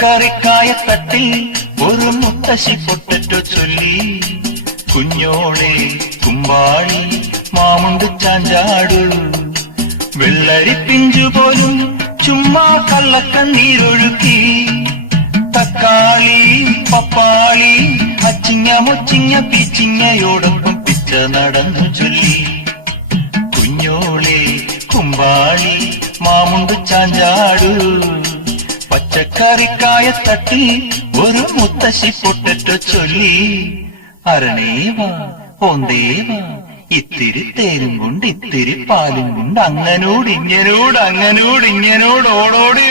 പച്ചക്കറിക്കായത്തട്ടിൽ ഒരു മുത്തശ്ശി പൊട്ടറ്റോ ചൊല്ലി. കുഞ്ഞോളെ കുമ്പാളി മാമുണ്ട് ചാഞ്ചാടു, വെള്ളരി പിഞ്ചുപോലും ചുമ്മാ കള്ളക്കണ്ണീരൊഴുക്കി. തക്കാളി പപ്പാളി അച്ചിങ്ങ മുച്ചിങ്ങ പീച്ചിങ്ങയോടൊപ്പം പിച്ച നടന്നു ചൊല്ലി. കുഞ്ഞോളെ കുമ്പാളി മാമുണ്ട് ചാഞ്ചാടു, പച്ചക്കറിക്കായത്തട്ടിൽ ഒരു മുത്തശ്ശി പൊട്ടറ്റോ ചൊല്ലി. അരണേവാ ഓന്തേവാ ഇത്തിരി തേനും കൊണ്ട് ഇത്തിരി പാലും കൊണ്ട് അങ്ങനോട് ഇങ്ങനോട് ഓടോടി